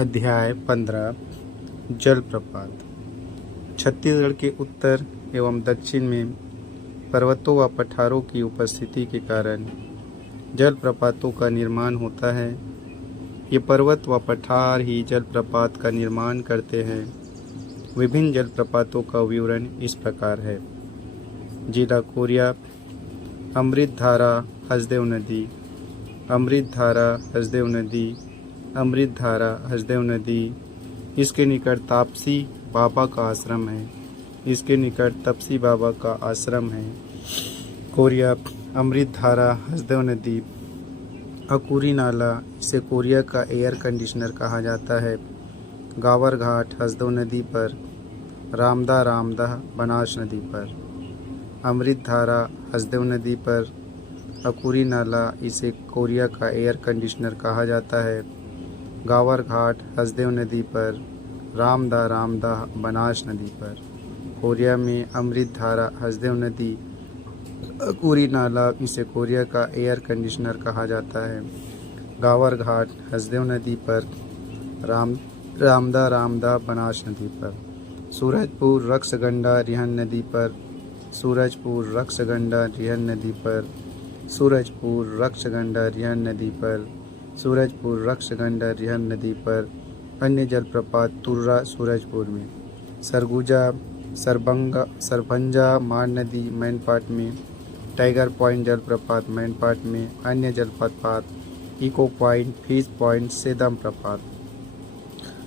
अध्याय 15 जलप्रपात। छत्तीसगढ़ के उत्तर एवं दक्षिण में पर्वतों व पठारों की उपस्थिति के कारण जलप्रपातों का निर्माण होता है। ये पर्वत व पठार ही जलप्रपात का निर्माण करते हैं। विभिन्न जलप्रपातों का विवरण इस प्रकार है। जिला कोरिया, अमृतधारा, हसदेव नदी, अमृतधारा, हसदेव नदी, अमृतधारा, हसदेव नदी। इसके निकट तापसी बाबा का आश्रम है। इसके निकट तपसी बाबा का आश्रम है। कोरिया, अमृतधारा, हसदेव नदी, अकुरी नाला, इसे कोरिया का एयर कंडीशनर कहा जाता है। गावर घाट, हसदेव नदी पर। रामदा बनास नदी पर। अमृतधारा, हसदेव नदी पर। अकुरी नाला, इसे कोरिया का एयर कंडीशनर कहा जाता है। गावर घाट, हसदेव नदी पर। रामदा बनास नदी पर। कोरिया में अमृतधारा, हसदेव नदी, अकुरी नाला, इसे कोरिया का एयर कंडीशनर कहा जाता है। गावर घाट, हसदेव नदी पर। रामदा बनास नदी पर। सूरजपुर, रक्सगंडा, रिहन नदी पर। सूरजपुर, रक्सगंडा, रिहन नदी पर। सूरजपुर, रक्सगंडा, रिहन नदी पर। सूरजपुर, रक्सगंडा, रिहन नदी पर। अन्य जलप्रपात तुर्रा, सूरजपुर में। सरगुजा, सरभंजा, मान नदी, मैनपाट में। टाइगर पॉइंट जलप्रपात, मैनपाट में। अन्य जलप्रपात echo point, fish point, Sedam प्रपात।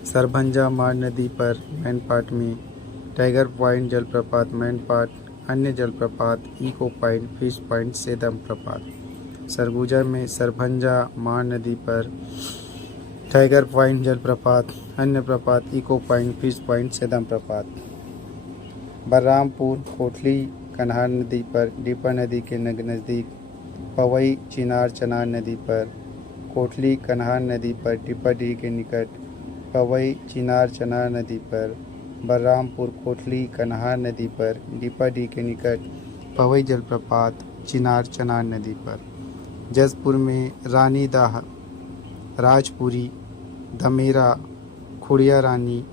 सरभंजा, मान नदी पर, मैनपाट में। टाइगर पॉइंट जलप्रपात, मैनपाट। अन्य जलप्रपात echo point, fish point, Sedam प्रपात। सरगुजा में सरभंजा, मान नदी पर। टाइगर पॉइंट जलप्रपात। अन्य प्रपात echo point, fish point, Sedam प्रपात। बलरामपुर, कोटली, कन्हार नदी पर, डिपा नदी के नज़दीक। पवई, चिनार चनार नदी पर। कोटली, कन्हार नदी पर, डिपा डी के निकट। पवई, चिनार चनार नदी पर। बलरामपुर, कोटली, कन्हार नदी पर, डिपा डी के निकट। पवई जलप्रपात, चिनार चनार नदी पर। जसपुर में रानी दाह, राजपुरी, धमेरा, खुड़िया रानी,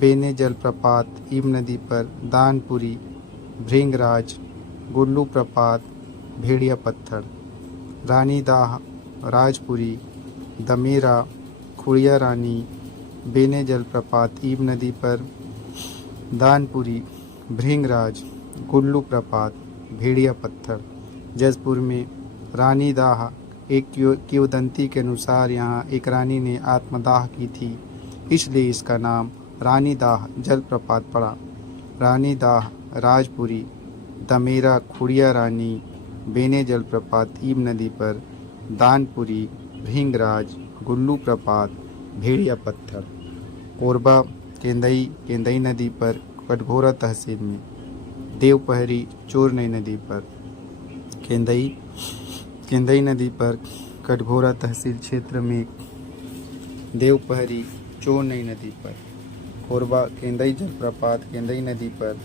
बेने जलप्रपात, ईम नदी पर। दानपुरी, भृंगराज, गुल्लू प्रपात, भेड़िया पत्थर। रानी दाह, राजपुरी, धमेरा, खुड़िया रानी, बेने जलप्रपात, ईम नदी पर। दानपुरी, भृंगराज, गुल्लू प्रपात, भेड़िया पत्थर। जसपुर में रानी दाह, एक किंवदंती के अनुसार यहाँ एक रानी ने आत्मदाह की थी, इसलिए इसका नाम रानी दाह जलप्रपात पड़ा। रानी दाह, राजपुरी, दमेरा, खुड़िया रानी, बेने जलप्रपात, ईम नदी पर। दानपुरी, भृंगराज, गुल्लू प्रपात, भेड़िया पत्थर। कोरबा, केंदई नदी पर, कटघोरा तहसील में। देवपहरी, चोरनई नदी पर। केंदई नदी पर, कटघोरा तहसील क्षेत्र में। देवपहरी, चोरनई नदी पर। कोरबा, केंदई जलप्रपात, केंदई नदी पर।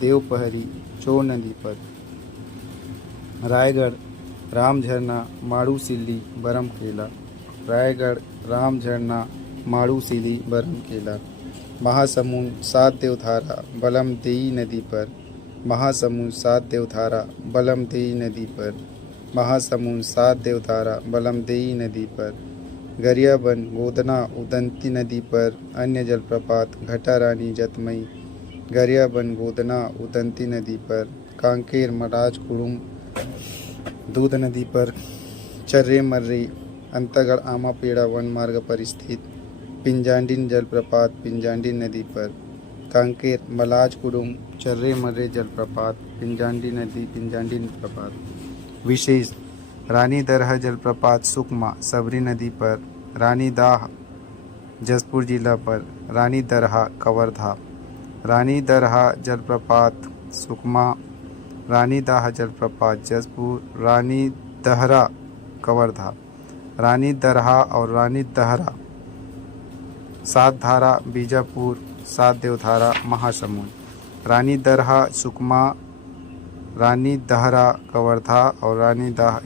देवपहरी, चोर नदी पर। रायगढ़, राम झरना, माड़ू सिल्ली, बरम केला। रायगढ़, राम झरना, माड़ू सिल्ली, बरम केला। महासमुंद, सात देवधारा, बलम देई नदी पर। महासमुंद, सात देवधारा, बलम देई नदी पर। महासमुंद, सात देवधारा, बलम देई नदी पर। गरियाबंद, गोदना, उदंती नदी पर। अन्य जलप्रपात घटा रानी, जतमई। गरियाबंद, गोदना, उदंती नदी पर। कांकेर, मराज कुड़ुम, दूध नदी पर। चर्रे मर्रे, अंतागढ़ आमापेड़ा वन मार्ग पर स्थित। पिंजांडिन जलप्रपात, पिंजांडिन नदी पर। कांकेर, मलाज कुड़ुम, चर्रे मर्रे जलप्रपात, पिंजांडी नदी, पिंजांडी प्रपात। विशेष, रानी दरहा जलप्रपात, सुकमा, सबरी नदी पर। रानी दाह, जसपुर जिला पर। रानी दरहा, कवर्धा। रानी दरहा जलप्रपात, सुकमा। रानी दाह जलप्रपात, जसपुर। रानी दहरा, कवर्धा। रानी दरहा और रानी दहरा, सात धारा, बीजापुर। सात देवधारा, महासमुंद। रानी दरहा, सुकमा। रानी दहरा, कवर्धा और रानी दाह,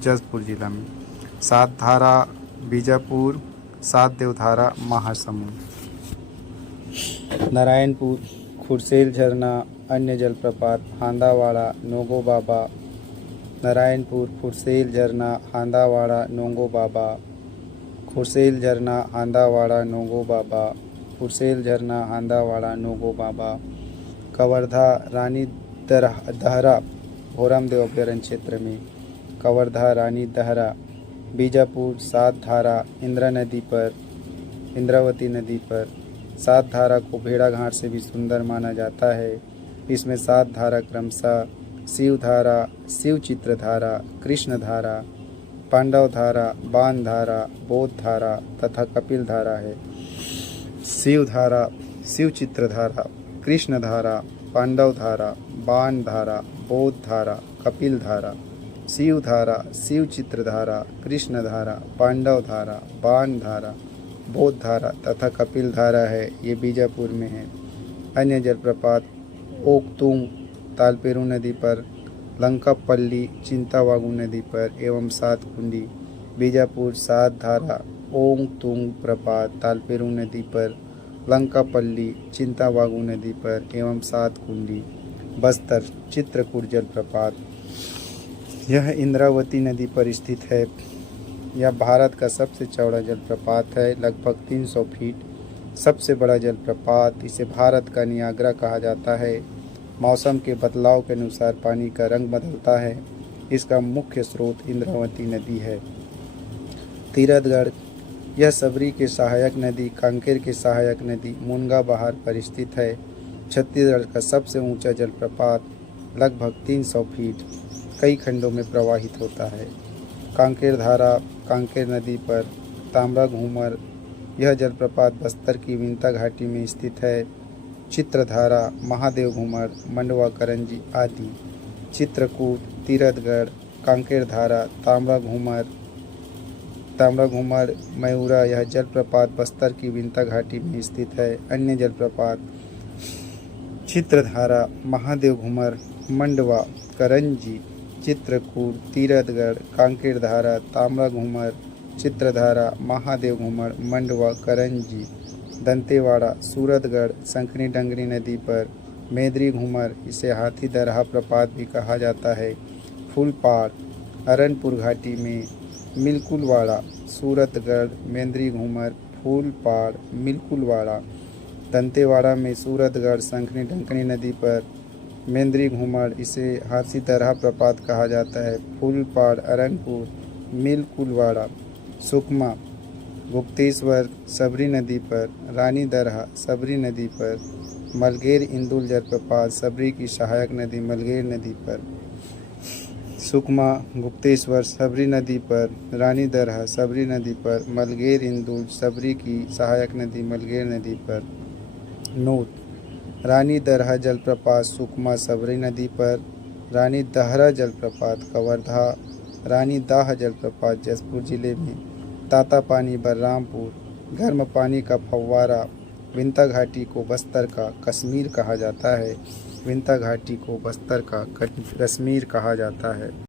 जसपुर जिला में। सात धारा, बीजापुर। सात देवधारा महासमुंद। नारायणपुर खुरसेल झरना अन्य जलप्रपात हांदावाड़ा नोंगो बाबा। नारायणपुर खुरसेल झरना हांदावाड़ा नोंगो बाबा। खुरसेल झरना हांदावाड़ा नोंगो बाबा। खुरसेल झरना हांदावाड़ा नोंगो बाबा। कवर्धा रानी दहरा भोरमदेव अभयारण्य क्षेत्र में। कवर्धा रानी दहरा। बीजापुर सात धारा इंद्रावती नदी पर। सात धारा को भेड़ा घाट से भी सुंदर माना जाता है। इसमें सात धारा क्रमशः शिव धारा, शिव चित्र धारा, कृष्ण धारा, पांडव धारा, बाण धारा, बोध धारा तथा कपिल धारा है। शिव धारा, शिव चित्र धारा, कृष्ण धारा, पांडव धारा, बाण धारा, बोध धारा, कपिल धारा। शिव धारा, शिव चित्र धारा, कृष्ण धारा, पांडव धारा, बाण धारा, बोध धारा तथा कपिल धारा है। ये बीजापुर में है। अन्य जलप्रपात ओकतुंग तालपेरू नदी पर, लंकापल्ली चिंतावागु नदी पर एवं सात कुंडी। बीजापुर सात धारा ओकतुंग प्रपात तालपेरू नदी पर, लंकापल्ली चिंतावागु नदी पर एवं सात कुंडी। बस्तर चित्रकूट जलप्रपात, यह इंद्रावती नदी पर स्थित है। यह भारत का सबसे चौड़ा जलप्रपात है, लगभग 300 फीट। सबसे बड़ा जलप्रपात, इसे भारत का नियाग्रा कहा जाता है। मौसम के बदलाव के अनुसार पानी का रंग बदलता है। इसका मुख्य स्रोत इंद्रावती नदी है। तीरथगढ़, यह सबरी के सहायक नदी, कांकेर के सहायक नदी मुनगा बहार पर स्थित है। छत्तीसगढ़ का सबसे ऊंचा जलप्रपात, लगभग 300 फीट, कई खंडों में प्रवाहित होता है। कांकेर धारा कांकेर नदी पर। ताम्रा घूमर, यह जलप्रपात बस्तर की विंता घाटी में स्थित है। चित्रधारा महादेव घूमर, मंडवा करंजी आदि। चित्रकूट, तीरथगढ़, कांकेर धारा, ताम्रा घूमर मयूरा, यह जलप्रपात बस्तर की विंता घाटी में स्थित है। अन्य जलप्रपात चित्रधारा महादेव घूमर, मंडवा करंजी, चित्रकूट, तीरथगढ़, कांकेर धारा, ताम्रा घूमर, चित्रधारा, महादेव घूमर, मंडवा करंजी। दंतेवाड़ा सूरतगढ़ संखनी डंगरी नदी पर। मेदरी घूमर, इसे हाथी दरहा प्रपात भी कहा जाता है। फूलपाड़ अरनपुर घाटी में। मिलकुलवाड़ा सूरतगढ़ मेंद्री घूमर, फूलपाड़, मिलकुलवाड़ा। दंतेवाड़ा में सूरतगढ़ संखनी डंकनी नदी पर। मेंद्री घूमर, इसे हाथी दरहा प्रपात कहा जाता है। फूलपाड़ अरनपुर, मिलकुलवाड़ा। सुकमा गुप्तेश्वर सबरी नदी पर। रानी दरहा सबरी नदी पर। मलगेर इंदुल जलप्रपात सबरी की सहायक नदी मलगेर नदी पर। सुकमा गुप्तेश्वर सबरी नदी पर। रानी दरहा सबरी नदी पर। मलगेर इंदुल सबरी की सहायक नदी मलगेर नदी पर। नोट, रानी दरहा जलप्रपात सुकमा सबरी नदी पर। रानी दहरा जलप्रपात कवर्धा। रानी दाह जलप्रपात जसपुर जिले में। तातापानी बलरामपुर। गर्म पानी का फव्वारा। विंता घाटी को बस्तर का कश्मीर कहा जाता है। विंता घाटी को बस्तर का कश्मीर कहा जाता है।